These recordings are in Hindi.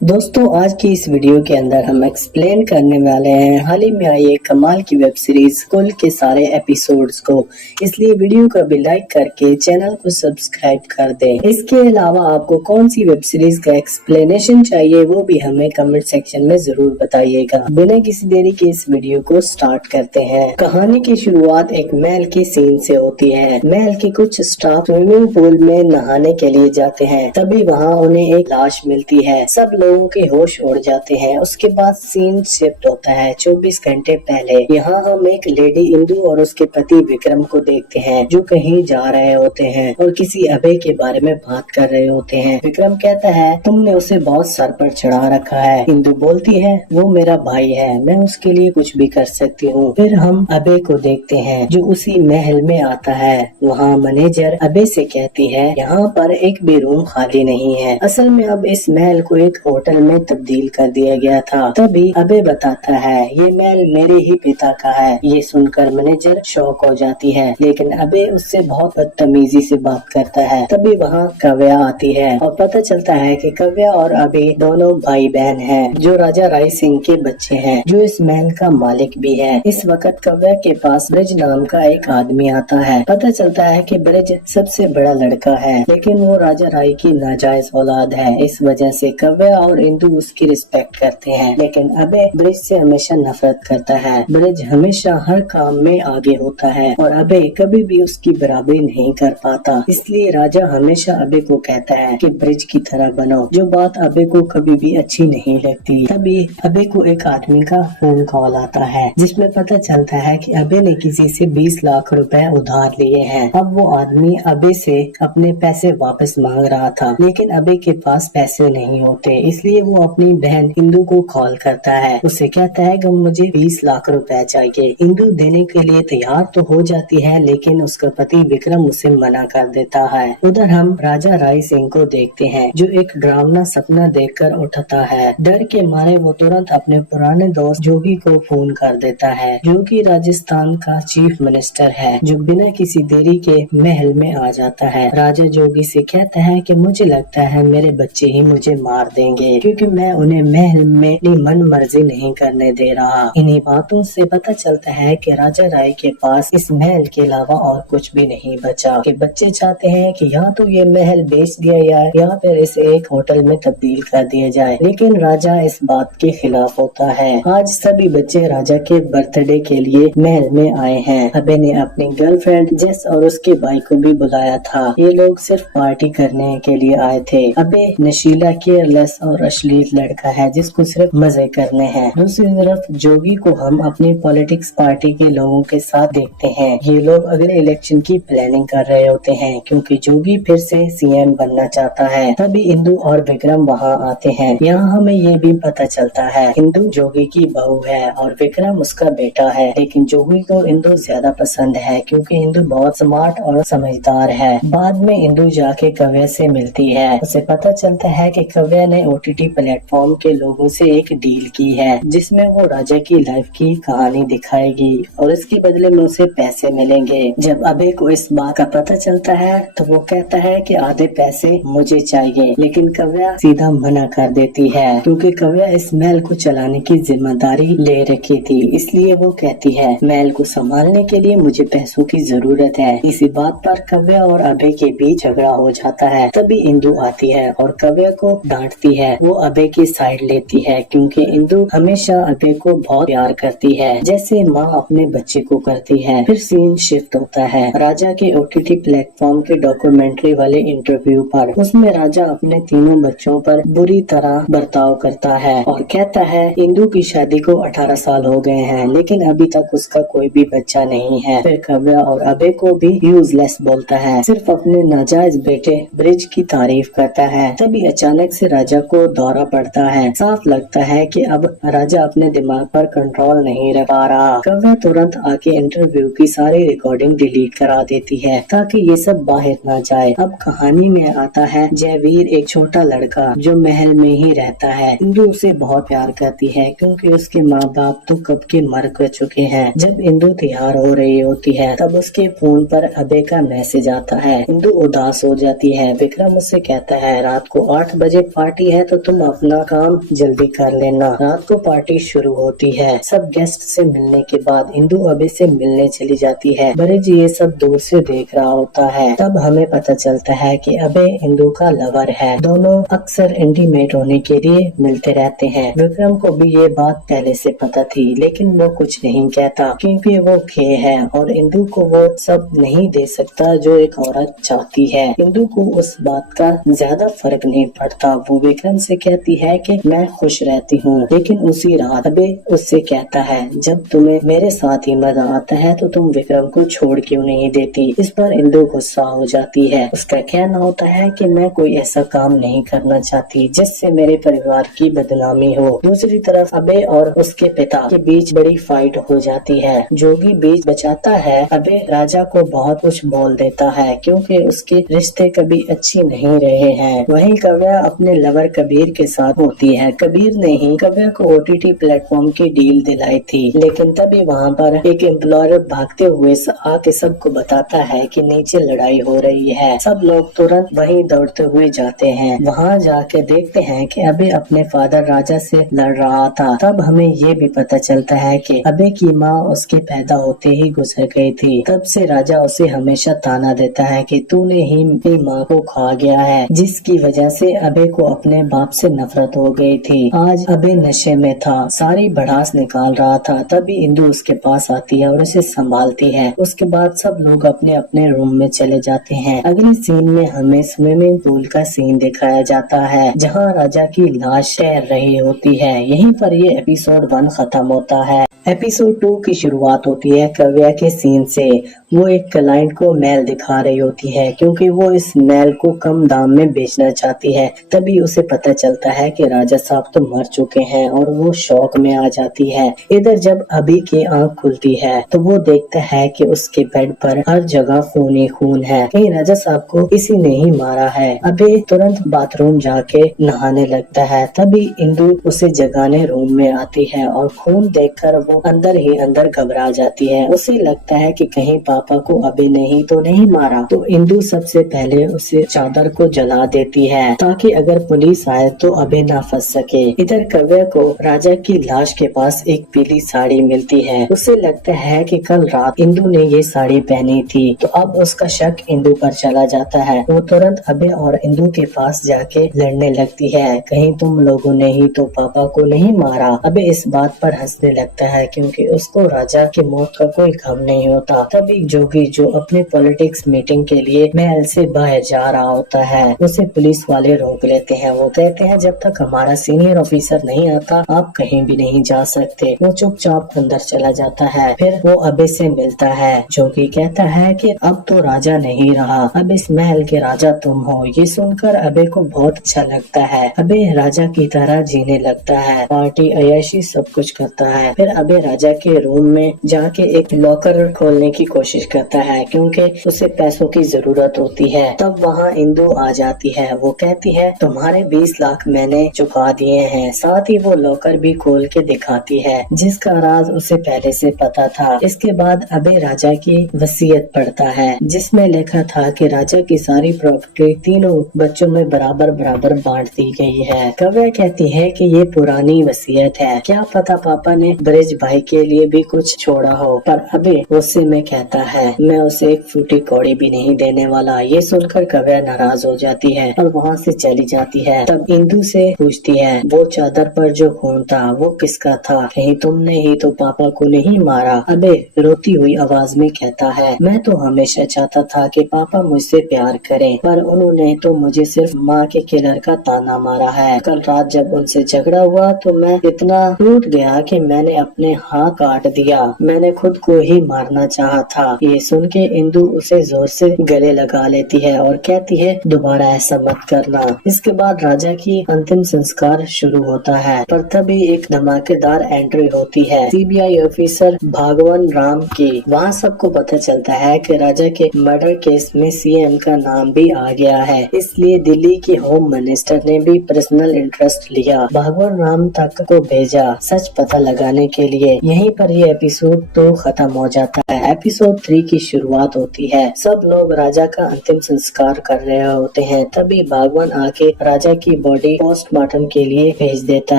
दोस्तों आज की इस वीडियो के अंदर हम एक्सप्लेन करने वाले हैं हाल ही में आई एक कमाल की वेब सीरीज कुल के सारे एपिसोड्स को। इसलिए वीडियो को भी लाइक करके चैनल को सब्सक्राइब कर दें। इसके अलावा आपको कौन सी वेब सीरीज का एक्सप्लेनेशन चाहिए वो भी हमें कमेंट सेक्शन में जरूर बताइएगा। बिना किसी देरी के इस वीडियो को स्टार्ट करते हैं। कहानी की शुरुआत एक महल के सीन से होती है। महल के कुछ स्टाफ स्विमिंग पूल में नहाने के लिए जाते हैं, तभी वहाँ उन्हें एक लाश मिलती है। सब लोगों के होश उड़ जाते हैं। उसके बाद सीन शिफ्ट होता है 24 घंटे पहले। यहाँ हम एक लेडी इंदु और उसके पति विक्रम को देखते हैं जो कहीं जा रहे होते हैं और किसी अभय के बारे में बात कर रहे होते हैं। विक्रम कहता है तुमने उसे बहुत सर पर चढ़ा रखा है। इंदु बोलती है वो मेरा भाई है, मैं उसके लिए कुछ भी कर सकती हूँ। फिर हम अभय को देखते हैं जो उसी महल में आता है। वहाँ मैनेजर अभय से कहती है यहाँ पर एक भी रूम खाली नहीं है। असल में अब इस महल को एक होटल में तब्दील कर दिया गया था। तभी अभय बताता है ये महल मेरे ही पिता का है। ये सुनकर मैनेजर शॉक हो जाती है, लेकिन अभय उससे बहुत बदतमीजी से बात करता है। तभी वहाँ कव्या आती है और पता चलता है कि कव्या और अभय दोनों भाई बहन हैं जो राजा राय सिंह के बच्चे हैं, जो इस महल का मालिक भी है। इस वक्त कव्या के पास ब्रिज नाम का एक आदमी आता है। पता चलता है कि ब्रिज सबसे बड़ा लड़का है, लेकिन वो राजा राय की नाजायज औलाद है। इस वजह से कव्या और इंदु उसकी रिस्पेक्ट करते हैं, लेकिन अभय ब्रिज से हमेशा नफरत करता है। ब्रिज हमेशा हर काम में आगे होता है और अभय कभी भी उसकी बराबरी नहीं कर पाता। इसलिए राजा हमेशा अभय को कहता है कि ब्रिज की तरह बनो, जो बात अभय को कभी भी अच्छी नहीं लगती। तभी अभय को एक आदमी का फोन कॉल आता है जिसमें पता चलता है कि अभय ने किसी से 20 लाख रुपए उधार लिए हैं। अब वो आदमी अभय से अपने पैसे वापस मांग रहा था, लेकिन अभय के पास पैसे नहीं होते। इसलिए वो अपनी बहन इंदु को कॉल करता है। उसे कहता है कि मुझे 20 लाख रुपए चाहिए। इंदु देने के लिए तैयार तो हो जाती है, लेकिन उसका पति विक्रम उसे मना कर देता है। उधर हम राजा राय सिंह को देखते हैं जो एक डरावना सपना देखकर उठता है। डर के मारे वो तुरंत अपने पुराने दोस्त जोगी को फोन कर देता है, जो कि राजस्थान का चीफ मिनिस्टर है, जो बिना किसी देरी के महल में आ जाता है। राजा जोगी से कहता है कि मुझे लगता है मेरे बच्चे ही मुझे मार देंगे, क्योंकि मैं उन्हें महल में अपनी मन मर्जी नहीं करने दे रहा। इन्हीं बातों से पता चलता है कि राजा राय के पास इस महल के अलावा और कुछ भी नहीं बचा। कि बच्चे चाहते हैं कि या तो ये महल बेच दिया जाए या फिर इसे एक होटल में तब्दील कर दिया जाए, लेकिन राजा इस बात के खिलाफ होता है। आज सभी बच्चे राजा के बर्थडे के लिए महल में आए हैं। अभय ने अपनी गर्लफ्रेंड जेस और उसके भाई को भी बुलाया था। ये लोग सिर्फ पार्टी करने के लिए आए थे। अभय नशीला, केयरलेस और अश्लील लड़का है जिसको सिर्फ मजे करने हैं। दूसरी तरफ जोगी को हम अपनी पॉलिटिक्स पार्टी के लोगों के साथ देखते हैं। ये लोग अगले इलेक्शन की प्लानिंग कर रहे होते हैं, क्योंकि जोगी फिर से सीएम बनना चाहता है। तभी इंदु और विक्रम वहाँ आते हैं। यहाँ हमें ये भी पता चलता है इंदु जोगी की बहू है और विक्रम उसका बेटा है, लेकिन जोगी को इंदु ज्यादा पसंद है क्योंकि इंदु बहुत स्मार्ट और समझदार है। बाद में इंदु जाके कव्या से मिलती है। उसे पता चलता है कि कव्या ने ओटीटी प्लेटफॉर्म के लोगों से एक डील की है, जिसमें वो राजा की लाइफ की कहानी दिखाएगी और इसके बदले में उसे पैसे मिलेंगे। जब अभय को इस बात का पता चलता है तो वो कहता है कि आधे पैसे मुझे चाहिए, लेकिन कव्या सीधा मना कर देती है क्योंकि कव्या इस महल को चलाने की जिम्मेदारी ले रखी थी। इसलिए वो कहती है महल को संभालने के लिए मुझे पैसों की जरूरत है। इसी बात पर कव्या और अभय के बीच झगड़ा हो जाता है। तभी इंदु आती है और कव्या को डांटती है। वो अभय की साइड लेती है क्योंकि इंदु हमेशा अभय को बहुत प्यार करती है, जैसे माँ अपने बच्चे को करती है। फिर सीन शिफ्ट होता है राजा के ओटीटी प्लेटफॉर्म के डॉक्यूमेंट्री वाले इंटरव्यू पर। उसमें राजा अपने तीनों बच्चों पर बुरी तरह बर्ताव करता है और कहता है इंदु की शादी को 18 साल हो गए हैं, लेकिन अभी तक उसका कोई भी बच्चा नहीं है। फिर कव्या और अभय को भी यूजलेस बोलता है, सिर्फ अपने नाजायज बेटे ब्रिज की तारीफ करता है। तभी अचानक से राजा को दौरा पड़ता है। साफ लगता है कि अब राजा अपने दिमाग पर कंट्रोल नहीं रख पा रहा। कव्या तुरंत आके इंटरव्यू की सारी रिकॉर्डिंग डिलीट करा देती है ताकि ये सब बाहर ना जाए। अब कहानी में आता है जयवीर, एक छोटा लड़का जो महल में ही रहता है। इंदु उसे बहुत प्यार करती है क्योंकि उसके माँ बाप तो कब के मर चुके हैं। जब इंदु तैयार हो रही होती है तब उसके फोन पर अभय का मैसेज आता है। इंदु उदास हो जाती है। विक्रम उससे कहता है रात को 8 बजे पार्टी है तो तुम अपना काम जल्दी कर लेना। रात को पार्टी शुरू होती है। सब गेस्ट से मिलने के बाद इंदु अबे से मिलने चली जाती है। ब्रिज ये सब दूर से देख रहा होता है। तब हमें पता चलता है कि अबे इंदु का लवर है। दोनों अक्सर इंटीमेट होने के लिए मिलते रहते हैं। विक्रम को भी ये बात पहले से पता थी, लेकिन वो कुछ नहीं कहता क्योंकि वो खे है और इंदु को वो सब नहीं दे सकता जो एक औरत चाहती है। इंदु को उस बात का ज्यादा फर्क नहीं पड़ता। वो विक्रम से कहती है कि मैं खुश रहती हूँ, लेकिन उसी रात अबे उससे कहता है जब तुम्हें मेरे साथ ही मजा आता है तो तुम विक्रम को छोड़ क्यों नहीं देती। इस पर इंदु गुस्सा हो जाती है। उसका कहना होता है कि मैं कोई ऐसा काम नहीं करना चाहती जिससे मेरे परिवार की बदनामी हो। दूसरी तरफ अबे और उसके पिता के बीच बड़ी फाइट हो जाती है। जोगी बीच बचाता है। अबे राजा को बहुत कुछ बोल देता है क्योंकि उसके रिश्ते कभी अच्छी नहीं रहे हैं। वहीं काव्या अपने लवर कबीर के साथ होती है। कबीर ने ही काव्या को OTT प्लेटफॉर्म की डील दिलाई थी, लेकिन तभी वहाँ पर एक एम्प्लॉयर भागते हुए आके सबको बताता है कि नीचे लड़ाई हो रही है। सब लोग तुरंत वहीं दौड़ते हुए जाते हैं। वहाँ जाके देखते हैं कि अबे अपने फादर राजा से लड़ रहा था। तब हमें ये भी पता चलता है कि अबे की माँ उसके पैदा होते ही गुजर गई थी। तब से राजा उसे हमेशा ताना देता है कि तूने ही मेरी माँ को खा गया है, जिसकी वजह से अबे को अपने बाप से नफरत हो गई थी। आज अबे नशे में था, सारी भड़ास निकाल रहा था। तभी इंदु उसके पास आती है और उसे संभालती है। उसके बाद सब लोग अपने अपने रूम में चले जाते हैं। अगले सीन में हमें स्विमिंग पूल का सीन दिखाया जाता है, जहाँ राजा की लाश तैर रही होती है। यहीं पर ये एपिसोड 1 खत्म होता है। एपिसोड 2 की शुरुआत होती है काव्या के सीन से। वो एक क्लाइंट को मेल दिखा रही होती है क्योंकि वो इस मेल को कम दाम में बेचना चाहती है। तभी उसे पता चलता है कि राजा साहब तो मर चुके हैं और वो शौक में आ जाती है। इधर जब अभी की आंख खुलती है तो वो देखता है कि उसके बेड पर हर जगह खून ही खून है। कहीं राजा साहब को किसी ने ही मारा है। अभी तुरंत बाथरूम जाके नहाने लगता है। तभी इंदु उसे जगाने रूम में आती है और खून देखकर वो अंदर ही अंदर घबरा जाती है। उसे लगता है कि कहीं पापा को अभी नहीं तो नहीं मारा। तो इंदु सबसे पहले उसे चादर को जला देती है ताकि अगर पुलिस आए तो अभी ना फंस सके। इधर काव्या को राजा की लाश के पास एक पीली साड़ी मिलती है। उसे लगता है कि कल रात इंदु ने ये साड़ी पहनी थी, तो अब उसका शक इंदु पर चला जाता है। वो तुरंत अबे और इंदु के पास जाके लड़ने लगती है, कहीं तुम लोगों ने ही तो पापा को नहीं मारा। अबे इस बात पर हंसने लगता है क्योंकि उसको राजा की मौत का कोई गम नहीं होता। तभी जोगी जो अपने पॉलिटिक्स मीटिंग के लिए महल से बाहर जा रहा होता है, उसे पुलिस वाले रोक लेते हैं। वो कहते हैं जब तक हमारा सीनियर ऑफिसर नहीं आता आप कहीं भी नहीं जा सकते। वो चुपचाप अंदर चला जाता है। फिर वो अबे से मिलता है। जोगी कहता है कि अब तो राजा नहीं रहा, अब इस महल के राजा तुम हो। ये सुनकर अबे को बहुत अच्छा लगता है। अबे राजा की तरह जीने लगता है, पार्टी अय्याशी सब कुछ करता है। फिर अबे राजा के रूम में जाके एक लॉकर खोलने की कोशिश करता है क्योंकि उसे पैसों की जरूरत होती है। तब वहाँ इंदु आ जाती है। वो कहती है तुम्हारे 20 लाख मैंने चुका दिए हैं। साथ ही वो लॉकर भी खोल के दिखाती है जिसका राज उसे पहले से पता था। इसके बाद अबे राजा की वसीयत पढ़ता है जिसमें लिखा था कि राजा की सारी प्रॉपर्टी तीनों बच्चों में बराबर बराबर बांट दी गई है। काव्या कहती है कि ये पुरानी वसीयत है, क्या पता पापा ने ब्रिज भाई के लिए भी कुछ छोड़ा हो। पर अबे गुस्से में कहता है मैं उसे एक फूटी कौड़ी भी नहीं देने वाला। ये सुनकर काव्या नाराज हो जाती है और वहाँ से चली जाती है। तब इंदु से पूछती है वो चादर पर जो खून था वो किसका था, कहीं तुमने ही तो पापा को नहीं मारा। अबे रोती हुई आवाज में कहता है मैं तो हमेशा चाहता था कि पापा मुझसे प्यार करें, पर उन्होंने तो मुझे सिर्फ माँ के किलर का ताना मारा है। कल रात जब उनसे झगड़ा हुआ तो मैं इतना टूट गया कि मैंने अपने हाथ काट दिया। मैंने खुद को ही मारना चाहा था। ये सुन के इंदु उसे जोर से गले लगा लेती है और कहती है दोबारा ऐसा मत करना। इसके बाद राजा की अंतिम संस्कार शुरू होता है, पर तभी एक धमाकेदार एंट्री होती है सीबीआई ऑफिसर भागवन राम की। वहाँ सबको पता चलता है कि राजा के मर्डर केस में सीएम का नाम भी आ गया है, इसलिए दिल्ली की होम मिनिस्टर ने भी पर्सनल इंटरेस्ट लिया। भागवन राम तक को भेजा सच पता लगाने के लिए। यहीं पर ये एपिसोड 2 खत्म हो जाता है। एपिसोड 3 की शुरुआत होती है। सब लोग राजा का अंतिम संस्कार कर रहे होते हैं। तभी भगवान आके राजा की बॉडी पोस्टमार्टम के लिए भेज देता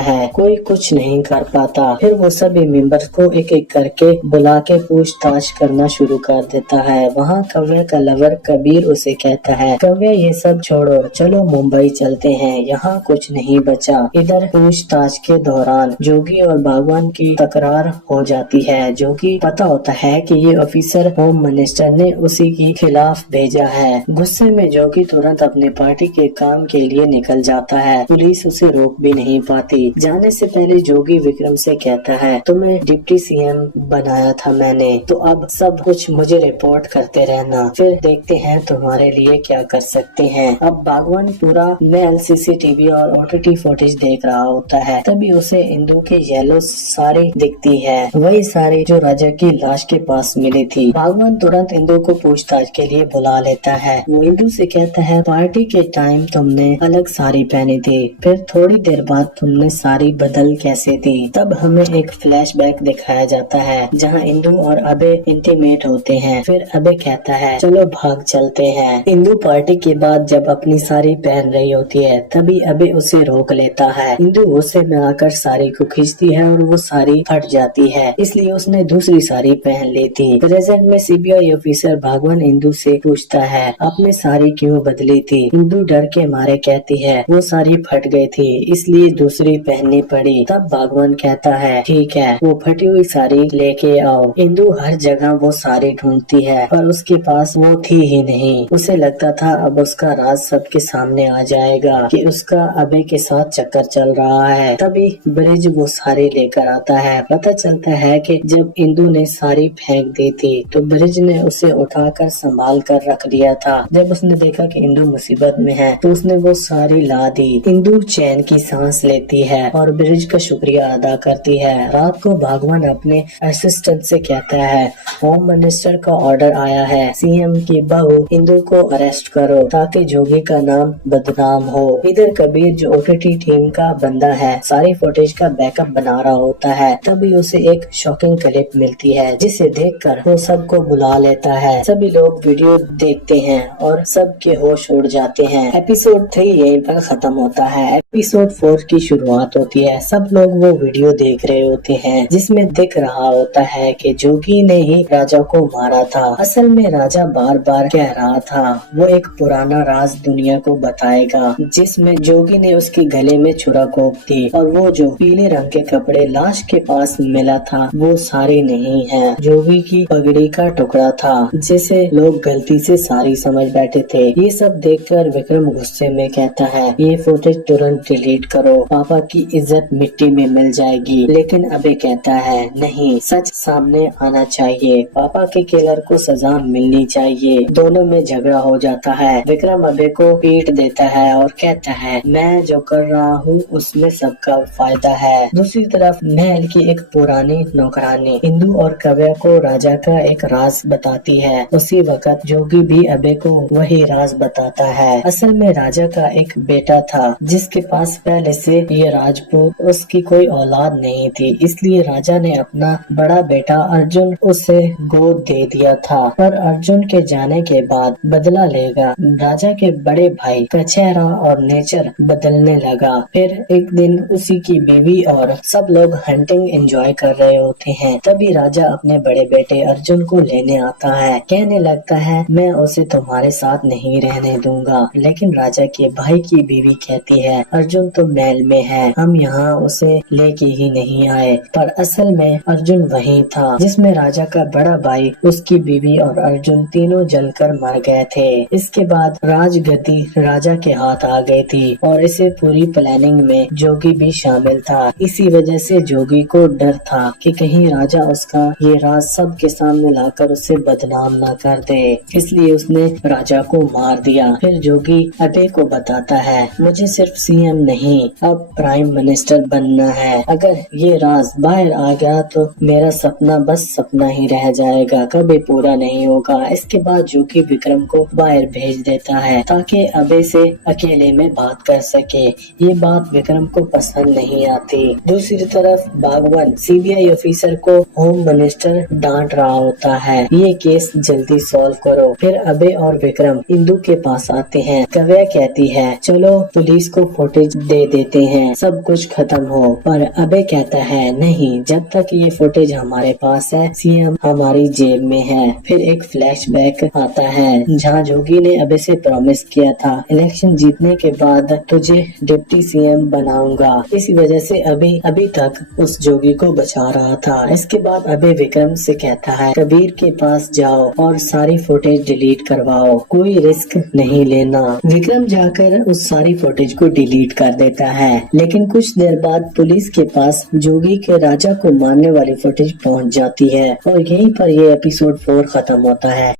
है। कोई कुछ नहीं कर पाता। फिर वो सभी मेंबर्स को एक एक करके बुला के पूछताछ करना शुरू कर देता है। वहाँ कव्या का लवर कबीर उसे कहता है, कव्या ये सब छोड़ो, चलो मुंबई चलते हैं, यहाँ कुछ नहीं बचा। इधर पूछताछ के दौरान जोगी और भगवान की तकरार हो जाती है। जोगी पता होता है कि ये ऑफिसर होम मिनिस्टर ने उसी के खिलाफ भेजा है। गुस्से में जोगी तुरंत अपने पार्टी के काम के लिए निकल जाता है। पुलिस उसे रोक भी नहीं पाती। जाने से पहले जोगी विक्रम से कहता है, तुम्हें डिप्टी सीएम बनाया था मैंने, तो अब सब कुछ मुझे रिपोर्ट करते रहना, फिर देखते हैं तुम्हारे लिए क्या कर सकते हैं। अब भगवान पूरा मेल सीसीटीवी और ओटीटी फुटेज देख रहा होता है। तभी उसे इंदु की येलो साड़ी दिखती है, वही साड़ी जो राजा की लाश के पास मिली थी। भगवान तुरंत इंदु को पूछताछ के लिए बुला लेता है। वो इंदु से कहता है, पार्टी के टाइम तुमने अलग साड़ी पहनी थी, फिर थोड़ी देर बाद तुमने साड़ी बदल कैसे दी। तब हमें एक फ्लैशबैक दिखाया जाता है जहाँ इंदु और अबे इंटीमेट होते हैं। फिर अबे कहता है, चलो भाग चलते हैं। इंदु पार्टी के बाद जब अपनी साड़ी पहन रही होती है, तभी अबे उसे रोक लेता है। इंदु गुस्से में आकर साड़ी को खींचती है और वो साड़ी फट जाती है, इसलिए उसने दूसरी साड़ी पहन ली थी। प्रेजेंट में सीबीआई ऑफिसर भगवान इंदु से पूछता है, आपने साड़ी क्यों बदली थी। इंदु डर के मारे कहती है, वो साड़ी फट गई थी, इसलिए दूसरी पहननी पड़ी। तब भगवान कहता है, ठीक है, वो फटी हुई साड़ी लेके आओ। इंदु हर जगह वो साड़ी ढूंढती है, पर उसके पास वो थी ही नहीं। उसे लगता था अब उसका राज सबके सामने आ जाएगा कि उसका अबे के साथ चक्कर चल रहा है। तभी ब्रिज वो साड़ी लेकर आता है। पता चलता है कि जब इंदु ने साड़ी फेंक दी थी तो ब्रिज ने उसे उठाकर संभाल कर रख लिया था। जब उसने देखा कि इंदु मुसीबत में है तो उसने वो साड़ी ला दी। इंदु चैन की सांस लेती है और ब्रिज का शुक्रिया अदा करती है। रात को भगवान अपने असिस्टेंट से कहता है, होम मिनिस्टर का ऑर्डर आया है, सीएम की बहू इंदु को अरेस्ट करो ताकि जोगी का नाम बदनाम हो। इधर कबीर जो ओटीटी टीम का बंदा है सारी फुटेज का बैकअप बना रहा होता है। तभी उसे एक शॉकिंग क्लिप मिलती है जिसे देखकर वो सबको बुला लेता है। सभी लोग वीडियो देखते हैं और सबके होश उड़ जाते हैं। एपिसोड 3 यहीं पर खत्म होता है। एपिसोड 4 की शुरुआत होती है। सब लोग वो वीडियो देख रहे होते हैं जिसमें दिख रहा होता है कि जोगी ने ही राजा को मारा था। असल में राजा बार बार कह रहा था वो एक पुराना राज दुनिया को बताएगा, जिसमें जोगी ने उसके गले में छुरा घोंप दी और वो जो पीले रंग के कपड़े लाश के पास मिला था वो साड़ी नहीं है, जोगी की पगड़ी का टुकड़ा था, जिसे लोग गलती से साड़ी समझ बैठे थे। ये सब देखकर विक्रम गुस्से में कहता है, ये फुटेज तुरंत डिलीट करो, पापा की इज्जत मिट्टी में मिल जाएगी। लेकिन अबे कहता है, नहीं, सच सामने आना चाहिए, पापा के किलर को सजा मिलनी चाहिए। दोनों में झगड़ा हो जाता है। विक्रम अबे को पीट देता है और कहता है, मैं जो कर रहा हूँ उसमें सबका फायदा है। दूसरी तरफ महल की एक पुरानी नौकरानी इंदु और कव्या को राजा का एक राज बताती है। उसी वक्त जोगी भी अबे को वही राज बताता है। असल में राजा का एक बेटा था जिसके पास पहले से ये राजपूत उसकी कोई औलाद नहीं थी, इसलिए राजा ने अपना बड़ा बेटा अर्जुन उसे गोद दे दिया था। पर अर्जुन के जाने के बाद बदला लेगा राजा के बड़े भाई का चेहरा और नेचर बदलने लगा। फिर एक दिन उसी की बीवी और सब लोग हंटिंग एंजॉय कर रहे होते हैं। तभी राजा अपने बड़े बेटे अर्जुन को लेने आता है। कहने लगता है, मैं उसे तुम्हारे साथ नहीं रहने दूंगा। लेकिन राजा के भाई की बीवी कहती है, अर्जुन तो महल में है, हम यहाँ उसे लेके ही नहीं आए। पर असल में अर्जुन वही था जिसमें राजा का बड़ा भाई, उसकी बीवी और अर्जुन तीनों जलकर मर गए थे। इसके बाद राजगद्दी राजा के हाथ आ गई थी और इसे पूरी प्लानिंग में जोगी भी शामिल था। इसी वजह से जोगी को डर था कि कहीं राजा उसका ये राज सबके सामने लाकर उसे बदनाम न कर दे, इसलिए उसने राजा को मार दिया। फिर जोगी अबे को बताता है, मुझे सिर्फ सीएम नहीं अब प्राइम मिनिस्टर बनना है। अगर ये राज बाहर आ गया तो मेरा सपना बस सपना ही रह जाएगा, कभी पूरा नहीं होगा। इसके बाद जोगी विक्रम को बाहर भेज देता है ताकि अबे से अकेले में बात कर सके। ये बात विक्रम को पसंद नहीं आती। दूसरी तरफ भगवान सीबीआई ऑफिसर को होम मिनिस्टर डांट रहा होता कहता है ये केस जल्दी सॉल्व करो। फिर अभय और विक्रम इंदु के पास आते हैं। काव्या कहती है चलो पुलिस को फुटेज दे देते हैं, सब कुछ खत्म हो। पर अभय कहता है नहीं, जब तक ये फुटेज हमारे पास है सीएम हमारी जेब में है। फिर एक फ्लैशबैक आता है जहाँ जोगी ने अभय से प्रॉमिस किया था इलेक्शन जीतने के बाद तुझे डिप्टी सीएम बनाऊंगा। इसी वजह से अभी तक उस जोगी को बचा रहा था। इसके बाद अभय विक्रम से कहता है कबीर के पास जाओ और सारी फुटेज डिलीट करवाओ, कोई रिस्क नहीं लेना। विक्रम जाकर उस सारी फुटेज को डिलीट कर देता है। लेकिन कुछ देर बाद पुलिस के पास जोगी के राजा को मारने वाली फुटेज पहुंच जाती है और यहीं पर ये एपिसोड 4 खत्म होता है।